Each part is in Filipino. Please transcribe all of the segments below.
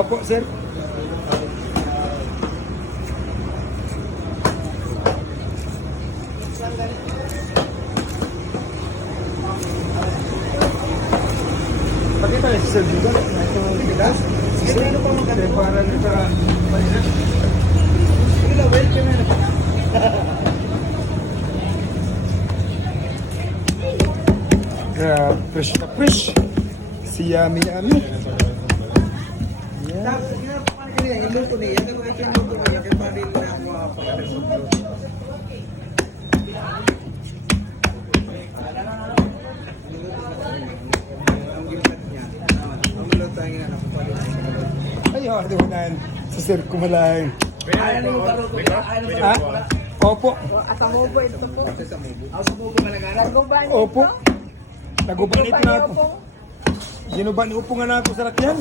Opo, sir. Pati tayo sa sir juga. Sige, ano pa magkano? Para nito. Sige na, welcome na. Fresh na fresh. Si Yami Yami. Yan. Ayaw, adunan. Sa sir kumalay. Ha? Opo. Opo. Naguban ito na ako. Ginuban upo nga na ako sa lakyan.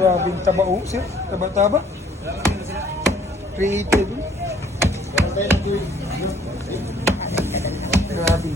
Grabe taba o, sir. Taba-taba. Creative. Grabe.